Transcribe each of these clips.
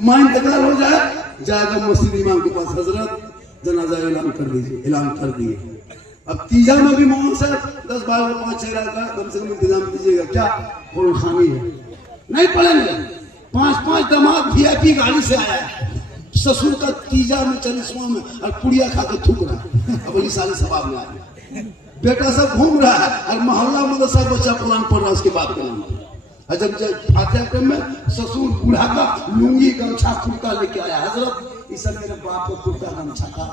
माँ इंतकाल हो जाए, जाएगा मस्जिद इमाम के पास, हजरत जनाजा ऐलान कर दीजिए, ऐलान कर दिए। अब तीजा में भी मोहन से 10 12 5 6 का कम से कम इंतजाम दीजिएगा। क्या कौन खामी है, नहीं पड़ेंगे। 5 दामाद VIP गाड़ी से आया है, ससुर का तीजा में 40वां में और पुड़िया खा के थूक रहा है। अब ये सारे सवाब में आए, बेटा सब घूम रहा है और मोहल्ला मदरसा बच्चा प्लान पड़ रहा है उसके बाप के नाम पर। जब फातिहा में ससुर बूढ़ा का लुंगी गमछा कुर्ता लेके आया, हजरत इस सब मेरे बाप का कुर्ता गमछा था,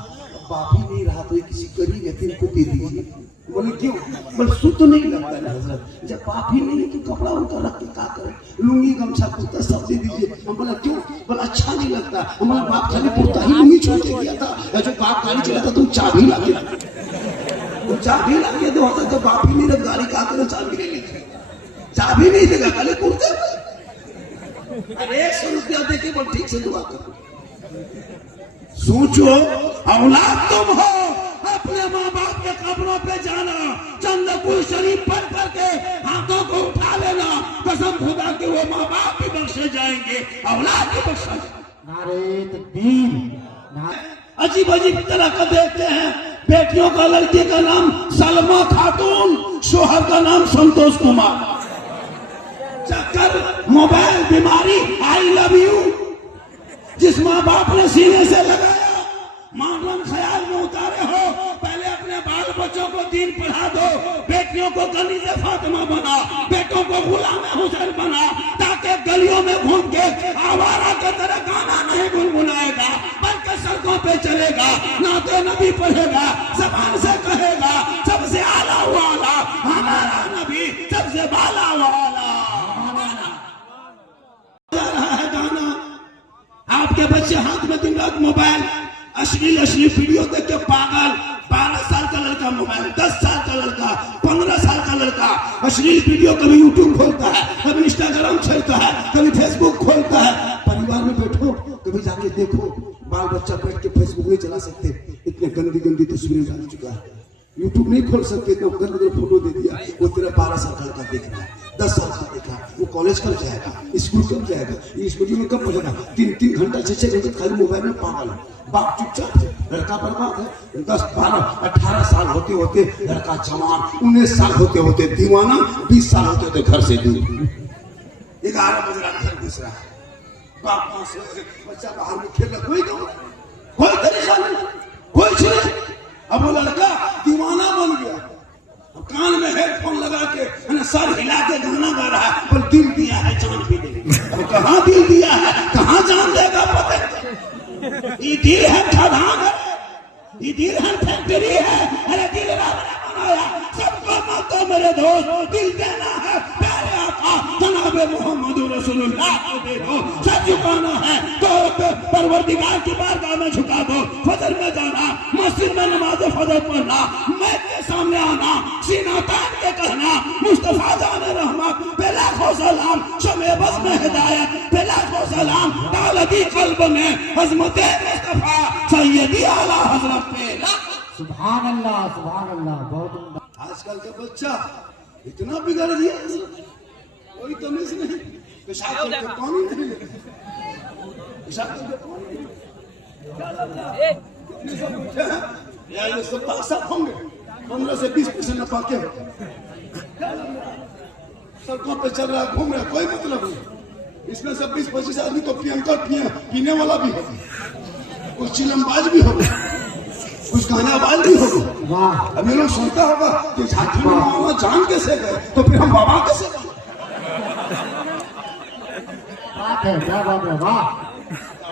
बाप ही नहीं रहा तो किसी गरीब यतीम को दे दीजिए। बोले क्यों? बोले शुद्ध नहीं लगता है हजरत, जब बाप ही नहीं है तो कपड़ा उनका रख के क्या करे, लुंगी गमछा कुर्ता सब दे दीजिए। हम बोला क्यों? बोला अच्छा नहीं लगता, हमारा बाप खाली कुर्ता ही लुंगी छोड़ के गया था, या जो बाप गाड़ी चलाता तुम चाबी ला के, चाबी ला के दो, तो बाप ही नहीं, गाड़ी का करे चाबी ले लीजिए, चाबी नहीं देगा खाली कुर्ते। अरे 100 रुपया देके बोल ठीक से दुआ करो। सोचो औलाद तुम हो, अपने माँ बाप के कब्रों पे जाना, चंद कुल शरीफ पढ़ करके हाथों को उठा लेना, कसम खुदा के वो माँ बाप भी बख्शे जाएंगे, औलाद भी बख्शा। नारे तकबीर। अजीब अजीब तरह का देखते हैं, बेटियों का लड़की का नाम सलमा खातून, शोहर का नाम संतोष कुमार। चक्कर मोबाइल बीमारी आई लव यू, जिस माँ बाप ने सीने से लगाया, मामून ख्याल में उतारे हो, पहले अपने बाल बच्चों को दीन पढ़ा दो, बेटियों को कनीज़े फातिमा बना, बेटों को गुलाम हुसैन बना, ताकि गलियों में घूम के आवारा की तरह गाना नहीं गुनगुनाएगा, बल्कि सड़कों पे चलेगा, नाते नबी पढ़ेगा, ज़बान से कहेगा सबसे आला वाला हमारा नबी, सबसे बाला वाला है गाना। आपके बच्चे हाथ में दिन रात मोबाइल, अश्लील वीडियो देख के पागल, 12 साल का लड़का मोबाइल, 10 साल का लड़का, 15 साल का लड़का अश्लील वीडियो, कभी यूट्यूब खोलता है, कभी इंस्टाग्राम खोलता है, कभी फेसबुक खोलता है। परिवार में बैठो, कभी जाके देखो, बाल बच्चा बैठ के फेसबुक नहीं चला सकते, इतने गंदी गंदी तस्वीरें डाल चुका है। यूट्यूब नहीं खोल सकते, इतना गंदे फोटो दे दिया, वो तेरा 12 साल का लड़का देख रहा है, 10 साल का देखा, वो कॉलेज कब जाएगा, स्कूल कब जाएगा, स्कूल में कब पहुंचेगा, 3 घंटा 6 घंटे खाली मोबाइल में पागल है। बाप चुपचाप है, लड़का बर्बाद है। 10 12 18 साल होते होते लड़का जवान, 19 साल होते होते दीवाना, 20 साल होते होते घर से दूर, 11 बजे रात घर घुस रहा है। बाप माँ से बच्चा बाहर में खेल रहा, कोई तरीका नहीं, कोई नहीं। अब वो लड़का दीवाना बन गया, कान में हेडफोन लगा के सर हिला के गाना गा रहा है, पर दिल दिया है जान भी देगा। कहाँ दिल दिया है, कहाँ जान देगा पता नहीं। ये दिल है खदान है, ये दिल है फैक्ट्री है, अरे दिल रब ने बनाया, सबको मौतो मेरे दोस्त, दिल देना है प्यारे आका जनाबे मोहम्मद रसूलुल्लाह को दे दो, सर झुकाना है तो परवरदिगार की बारगाह में झुका दो, फजर में जाना, मस्जिद में नमाज फजर पढ़ना, मैं के सामने आना, सीना तान के कहना मुस्तफा जाने रहमत, बेलाखों सलाम शमे बस में हिदायत, बेलाखों सलाम दौलती कल्ब में अज़मत मुस्तफा सैयदी आला हजरत पे। सुभान अल्लाह, सुभान अल्लाह। बहुत आजकल का बच्चा इतना बिगड़ दिया, कोई तमीज नहीं, पेशाब करके पानी नहीं लेते, पेशाब करके पानी यार ये सब सब होंगे 15 से 20% नफा के सड़कों पे चल रहा है, घूम रहा है, कोई मतलब नहीं। इसमें से 20-25 आदमी तो प्रियंकर पीने वाला भी हो, कुछ चिलमबाज भी होगा, कुछ गानाबाज भी होगा। अब ये लोग सुनता होगा कि झांकी में मामा जान कैसे गए, तो फिर हम बाबा कैसे गए? बात है, क्या बात है, वाह।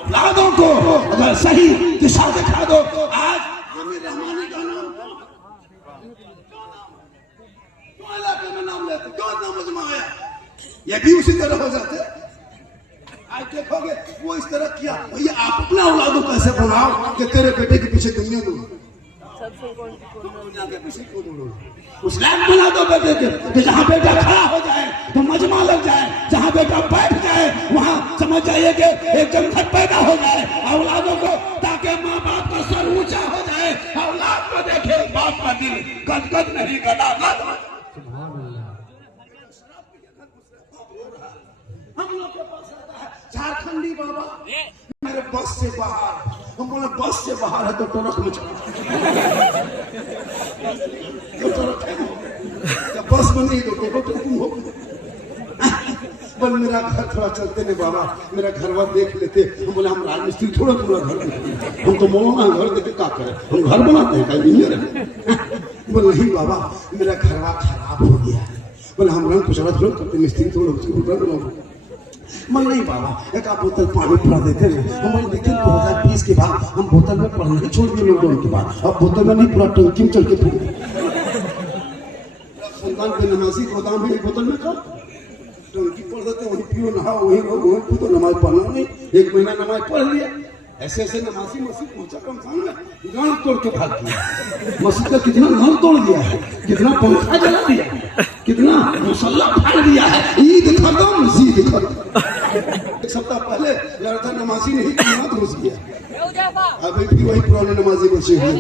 औलादों को अगर सही दिशा दिखा दो, आज आमिर रहमानी का नाम क्यों इलाके में नाम लेते, क्यों इतना मजमा आया, ये भी उसी तरह हो जाते। आज देखोगे वो इस तरह किया, भैया आप अपने औलादों को ऐसे बुलाओ कि तेरे बेटे के पीछे दुनिया दो, दुनिया के पीछे क्यों दौड़ो, उस लायक बना दो बेटे के कि जहाँ बेटा खड़ा हो जाए तो मजमा लग जाए, जहाँ बेटा बैठ जाए वहाँ समझ जाइए कि एक जमघट पैदा हो जाए औलादों को, ताकि माँ बाप का सर ऊंचा हो जाए, औलाद को देखे बाप का दिल गदगद नहीं गदागद। हम लोग के पास आता है झारखंड ठंडी बाबा मेरे बस से बाहर। हम बोले बस से बाहर है तो ट्रक में चला, तो ट्रक है जब बस में नहीं तो टेको हो। बोल मेरा घर थोड़ा चलते नहीं बाबा, मेरा घरवा देख लेते। हम बोले हम राजमिस्त्री थोड़ा पूरा घर देखते, हम तो मौलाना घर देखे क्या करें, हम घर बनाते हैं कहीं नहीं। बोले नहीं बाबा मेरा घरवा खराब हो गया है। बोले हम रंग कुचरा थोड़ा करते, मिस्त्री थोड़ा उसको रंग। मैं नहीं बाबा एक आप बोतल पानी पड़ा देते हैं। हम देखिए 2020 के बाद हम बोतल में पढ़ना ही छोड़ दिए लॉकडाउन के बाद। अब बोतल में नहीं पूरा टंकी में चल के पी सुल्तान के नमाजी गोदाम में एक बोतल में कब टंकी पढ़ देते वहीं पियो नहाओ वहीं रहो वहीं पियो। तो नमाज पढ़ना नहीं, 1 महीना नमाज पढ़ लिया। ऐसे ऐसे नमाजी मस्जिद पहुंचा रमजान में गांव तोड़ के भाग दिया। मस्जिद का कितना नल तोड़ दिया है, कितना पंखा जला दिया, कितना मुसल्ला फाड़ दिया है। ईद खत्म जीद खत्म। एक सप्ताह पहले लड़का नमाजी नहीं कीमत घुस गया, अभी भी वही पुराने नमाजी बचे हुए।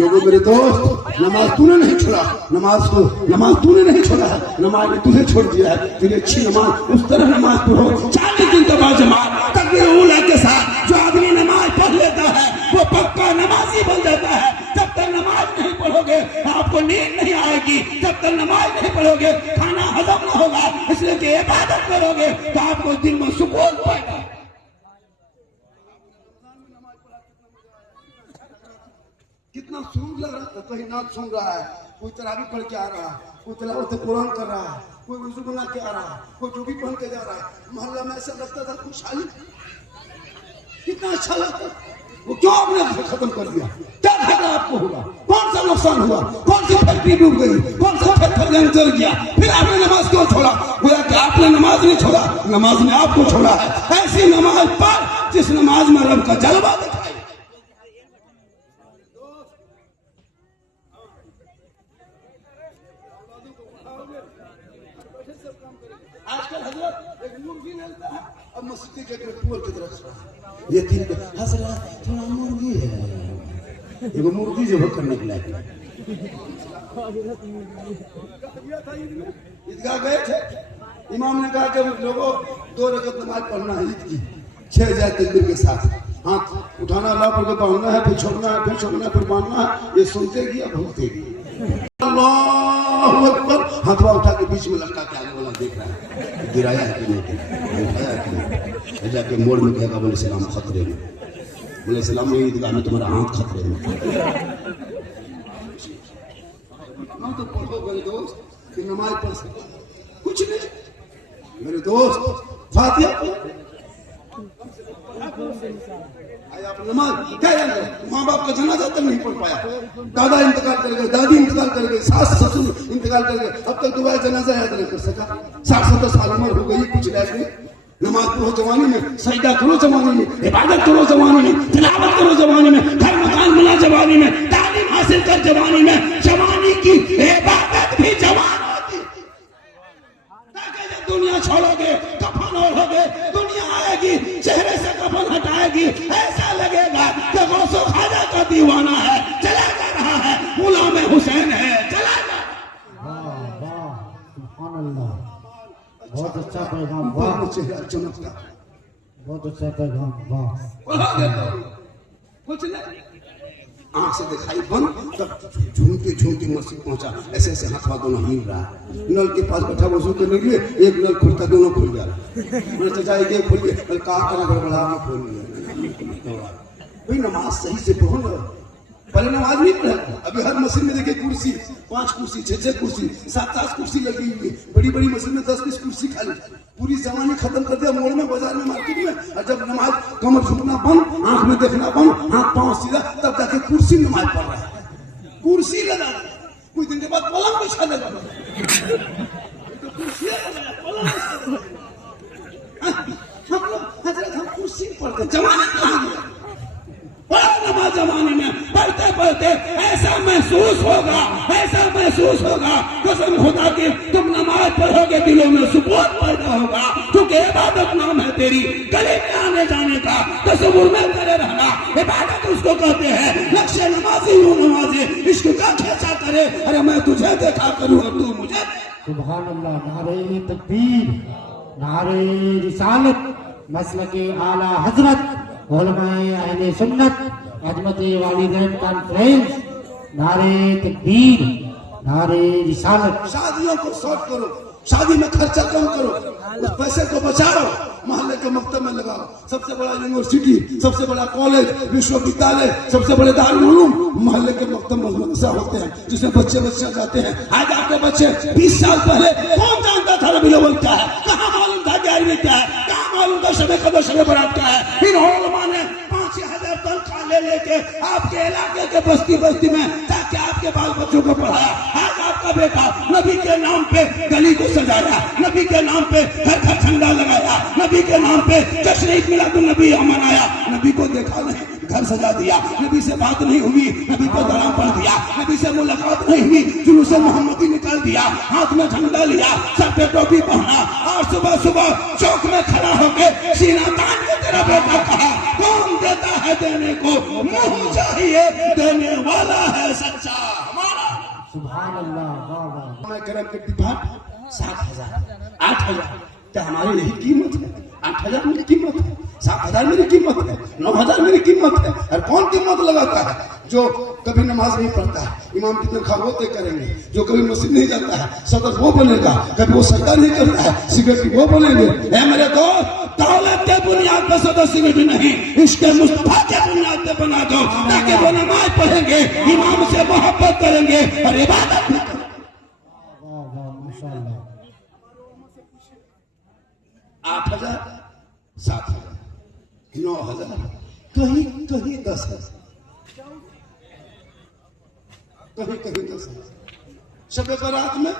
लोगों मेरे दोस्त नमाज तूने नहीं छोड़ा, नमाज तूने नहीं छोड़ा है, नमाज ने तुझे छोड़ दिया है। तेरी अच्छी नमाज उस तरह नमाज पढ़ो 40 दिन तक जमात तकबीर उला के साथ। जो आदमी नमाज पढ़ लेता है वो पक्का नमाजी बन जाता है। जब तक नमाज नहीं पढ़ोगे आपको नींद नहीं आएगी, जब तक नमाज नहीं पढ़ोगे खाना हजम न होगा। इसलिए कि इबादत करोगे तो आपको दिल में सुकून पाएगा। कितना सुरूर लग रहा था, कहीं नाच सुन रहा है, कोई तरावी पढ़ के आ रहा है, कोई तिलावत कुरान कर रहा है, कोई वुजू बना के आ रहा है, कोई टोपी पहन के जा रहा है। मोहल्ला में ऐसा लगता था खुशहाली, कितना अच्छा लगता। वो क्यों आपने खत्म कर दिया? क्या फायदा आपको हुआ? कौन सा नुकसान हुआ? कौन सी फैक्ट्री डूब गई? कौन सा फैक्ट्री जल गया? फिर आपने नमाज क्यों छोड़ा? बोला कि आपने नमाज नहीं छोड़ा, नमाज ने आपको छोड़ा है। ऐसी नमाज पढ़ जिस नमाज में रब का जलवा दिखाए। आजकल हजरत एक मुर्गी मिलता है, अब मस्जिद के कुआं की तरफ ये 3 हजरत थोड़ा मुर्गी है, एगो मुर्गी जो करने के लायक। ईदगाह गए थे, इमाम ने कहा कि लोगों 2 रकात नमाज पढ़ना है ईद की 6000 तकबीर के साथ। हाथ उठाना अल्लाह पर बांधना है, फिर छोड़ना है, फिर छोड़ना है, फिर बांधना है। ये सुनते गया भूलते गया। अल्लाहू अकबर हाथवा उठा के बीच में लटका के आगे वाला देख रहा है, गिराया है कि नहीं गिराया है कि नहीं। जाके मोड़ में कहेगा बोले सलाम खतरे में, बोले सलाम में ईदगाह में तुम्हारा हाथ खतरे में। तो पढ़ो मेरे दोस्त कि नमाज पढ़ सकते कुछ नहीं। मेरे दोस्त फातिहा आप नमाज क्या माँ बाप का जनाजा तक नहीं पढ़ पाया, दादा इंतकाल कर गए, दादी इंतकाल कर गई, सास ससुर इंतकाल कर गए, अब तक दुआ जनाजा याद नहीं कर सका। 60-70 साल उम्र हो गई, कुछ लायक नहीं। नमाज पढ़ो जवानी में, सजदा करो जवानी में, इबादत करो जवानी में, तिलावत करो जवानी में, घर मकान बना जवानी में, तालीम हासिल कर जवानी में। जवानी की इबादत भी जवान होती। ताकि जब दुनिया छोड़ोगे कफन ओढ़ोगे, दुनिया आएगी चेहरे से कफन हटाएगी, ऐसा लगेगा कि गौसो खाजा का दीवाना है, चला जा रहा है, गुलाम हुसैन है, चला जा। वाह वाह सुभान अल्लाह, बहुत अच्छा पैगाम, वाह चेहरा चमकता, बहुत अच्छा पैगाम, वाह। कुछ नहीं आंख से दिखाई बंद, तब झूमते झूमते मस्जिद पहुंचा। ऐसे ऐसे हाथ दोनों हिल रहा है, नल के पास बैठा वजू करने के लिए, एक नल खुलता दोनों खुल जा रहा है। चाचा एक खुल गया, कहा गड़बड़ा में खोल लिया। भाई नमाज सही से पढ़ो ना, पहले नमाज नहीं पढ़ा। अभी हर मस्जिद में देखिए कुर्सी, 5 कुर्सी, 6 कुर्सी, 7 कुर्सी लगी हुई। बड़ी बड़ी मस्जिद में 10-20 कुर्सी खाली। पूरी जमाने खत्म कर दिया मोड़ में, बाजार में, मार्केट में। और जब नमाज कमर झुकना बंद, आंख में देखना बंद, हाथ पांव सीधा, तब जाके कुर्सी नमाज पढ़ रहा है। कुर्सी लगा कुछ दिन के बाद पलंग बिछा लगा, तो कुर्सी हम लोग हजरत हम कुर्सी पढ़ते, जमाने कहाँ गया? बड़ा नमाज जमाने में पढ़ते पढ़ते ऐसा महसूस होगा कसम खुदा की, तुम नमाज पढ़ोगे दिलों में सुकून पैदा होगा, क्योंकि इबादत नाम है तेरी, गले में आने जाने का, तसव्वुर में करे रहना। इबादत उसको कहते हैं, लक्ष्य नमाजी हूँ नमाजी, इश्क का खेचा करे, अरे मैं तुझे देखा करूँ और तू मुझे। सुभान अल्लाह, नारे तकबीर, नारे रिसालत, मसल के आला हजरत उलमाए अहले सुन्नत अजमत वालिदैन कॉन्फ्रेंस, नारे तकबीर, नारे रिसालत। शादियों को शॉर्ट करो, शादी में खर्चा कम करो, उस पैसे को बचाओ, मोहल्ले के मकतब में लगाओ। सबसे बड़ा यूनिवर्सिटी, सबसे बड़ा कॉलेज, विश्वविद्यालय, सबसे बड़े दारुल उलूम मोहल्ले के मकतब मदरसा होते हैं, जिसमें बच्चे जाते हैं। आज आपके बच्चे 20 साल पहले कौन जानता था रबीउल अव्वल क्या है, कहाँ मालूम था ग्यारहवीं क्या है, कहाँ मालूम था शब कदर शब बरात क्या है। फिर उलमा ने 5,000 तनख्वाह ले लेके आपके इलाके के बस्ती में ताकि आपके बाल बच्चों को पढ़ाया। आज आपका बेटा नबी के नाम पे गली को सजाया, नबी के नाम पे घर का झंडा लगाया, नबी के नाम पे जश्न ईद मिलादुन नबी मनाया। नबी को देखा नहीं, घर सजा दिया। नबी से बात नहीं हुई, नबी को दराम पढ़ दिया। नबी से मुलाकात नहीं हुई, जुलूस मोहम्मदी निकाल दिया। हाथ में झंडा लिया, सर पे टोपी पहना और सुबह सुबह चौक में खड़ा होकर सीना तान के तेरा बेटा कहा, कौन देता है देने को, मुंह चाहिए देने वाला है सच्चा हमारा। सुभान अल्लाह, वाह वाह। मैं करम के डिपार्ट 7,000, 8,000 क्या हमारी यही कीमत है? 8,000 मेरी कीमत है, 7,000 मेरी कीमत है, 9,000 मेरी कीमत है। और कौन कीमत लगाता है? जो कभी नमाज नहीं पढ़ता है, इमाम की तनख्वाह वो तय करेंगे। जो कभी मस्जिद नहीं जाता है, सदर वो बनेगा। कभी वो सजदा नहीं करता है, सिगरेट वो बनेंगे। है मेरे दोस्त, दौलत के बुनियाद पर सदर सिगरेट नहीं, इसके मुस्तफा के बुनियाद पे बना दो, ताकि वो नमाज पढ़ेंगे, इमाम से मोहब्बत करेंगे और इबादत भी करेंगे। वाह वाह, माशाअल्लाह। 8,000, 7,000, 9,000, कहीं 10,000, कहीं 10,000। शब बारात में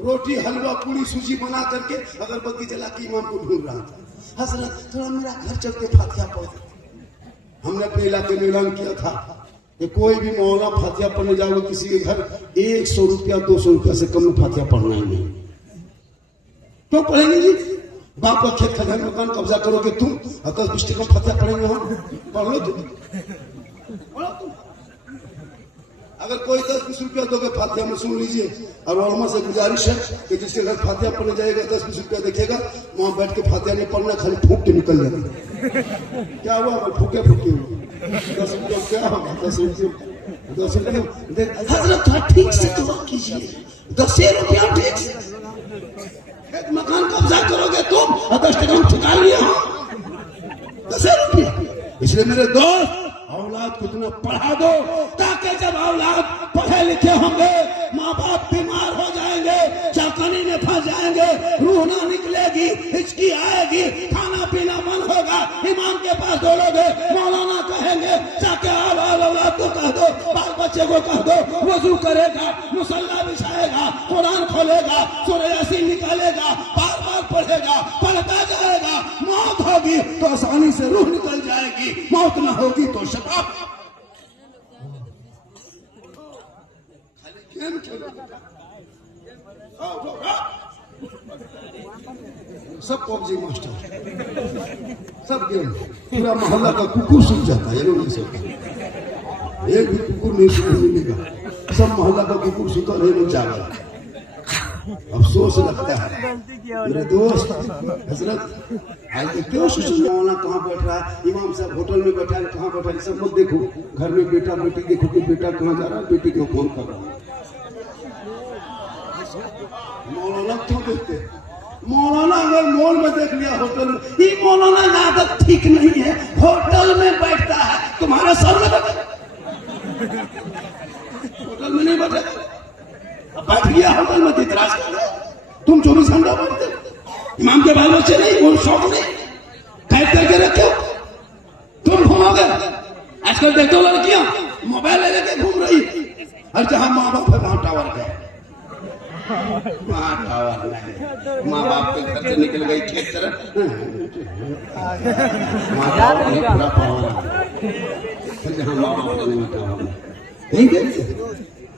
रोटी हलवा पूरी सूजी बना करके अगरबत्ती जला के इमाम को ढूंढ रहा था। हजरत थोड़ा मेरा घर चलते फातिहा पढ़। हमने अपने इलाके में ऐलान किया था कि कोई भी मौला फातिहा पढ़ने जाओगे किसी के घर 100 रुपया 200 रुपया से कम में फातिहा पढ़ना ही नहीं। क्यों पढ़ेंगे जी? बाप का खेत खलिहान मकान कब्जा करोगे तुम, और 10-20 टका फातिहा पढ़ेंगे हम। पढ़ लो तुम, पढ़ो तुम। अगर कोई 10-20 रुपया दोगे फातिहा में, सुन लीजिए। और उलमा से गुजारिश है कि जिसके घर फातिहा पढ़ने जाएगा 10-20 रुपया देखेगा, वहां बैठ के फातिहा नहीं पढ़ना, खाली फूक के निकल जाएगा। क्या हुआ? फूके 10 रुपया क्या होगा? 10 रुपये हजरत थोड़ा ठीक से दुआ कीजिए। 10 रुपया ठीक से एक मकान कब्जा करोगे तुम, और 10 टका हम चुका लिए हम 10 रुपया। इसलिए मेरे दोस्त, औलाद को इतना पढ़ा दो ताकि जब औलाद पढ़े लिखे होंगे, माँ बाप बीमार हो जाएंगे, चाकनी में फंस जाएंगे, रूह ना निकलेगी, हिचकी आएगी, खाना पीना मन होगा, इमाम के पास दौड़ोगे, मौलाना कहेंगे जाके औलाद को कह दो, बाल बच्चे को कह दो, वजू करेगा, मुसल्ला बिछाएगा, कुरान खोलेगा, सूरह यासीन निकालेगा, बार बार पढ़ेगा, पढ़ता जाएगा। मौत होगी तो आसानी से रूह निकल जाएगी, मौत न होगी तो शताब। खाली गेम खेलो, सब पबजी मास्टर, सब गेम। पूरा मोहल्ला का कुकुर सूख जाता है, ये लोग एक भी कुकुर नहीं सूख मिलेगा, सब मोहल्ला का कुकुर सूखा नहीं लोग जाएगा। अफसोस लगता है मेरे दोस्त। हजरत आज क्यों मौलाना कहाँ बैठ रहा है, इमाम साहब होटल में बैठा है, कहाँ बैठा है, सब मत देखो। घर में बेटा बेटी देखो कि बेटा कहाँ जा रहा है, बेटी को फोन कर रहा है। मौलाना क्यों देखते? मौलाना अगर मॉल में देख लिया, होटल में, ये मौलाना की आदत ठीक नहीं है। होटल में बैठता है, तुम्हारे सामने बैठे, होटल में नहीं बैठे, बैठ गया होटल में, इतराज कर रहे। तुम 24 घंटा बैठते, इमाम के बाल बच्चे नहीं, वो शौक नहीं, कैद करके रखे हो, तुम घूमोगे। आजकल देखते हो लड़कियां मोबाइल लेके घूम रही, और जहां माँ बाप है वहां टावर है, वहां टावर नहीं। माँ बाप के घर से निकल गई खेत तरफ, माँ बाप नहीं पूरा पावर, जहां माँ बाप नहीं टावर नहीं देखते।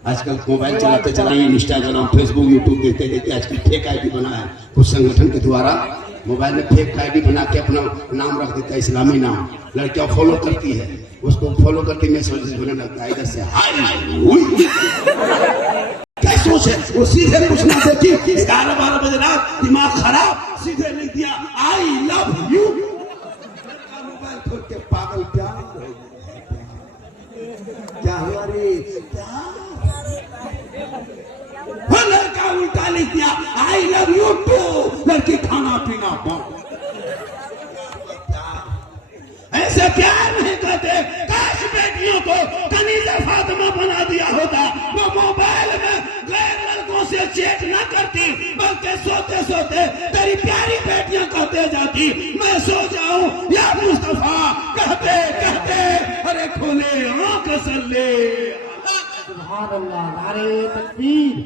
आजकल मोबाइल चलाते चलाते इंस्टाग्राम, फेसबुक, यूट्यूब देखते देखते आजकल फेक आईडी बना है कुछ संगठन के द्वारा। मोबाइल में फेक आईडी बना के अपना नाम रख देता है, इस्लामी नाम। लड़कियां फॉलो करती है, उसको फॉलो करके मैसेज होने लगता है, इधर से हाय क्या सोच है। वो सीधे पूछना देखी 11-12 बजे रात, दिमाग खराब, सीधे लिख दिया आई लव यू। छोड़ के पागल प्यार हो गए। क्या हुआ रे? वो लड़का उल्टा लिख दिया आई लव यू टू, लड़की खाना पीना बंद। ऐसे प्यार नहीं करते। काश बेटियों को कनीज़े फातिमा बना दिया होता, वो मोबाइल में गैर लड़कों से चेक न करती, बल्कि सोते सोते तेरी प्यारी बेटियां कहते जाती मैं सो जाऊं या मुस्तफा, कहते कहते अरे खोले आंख सल्ले। सुभान अल्लाह, नारे तकबीर।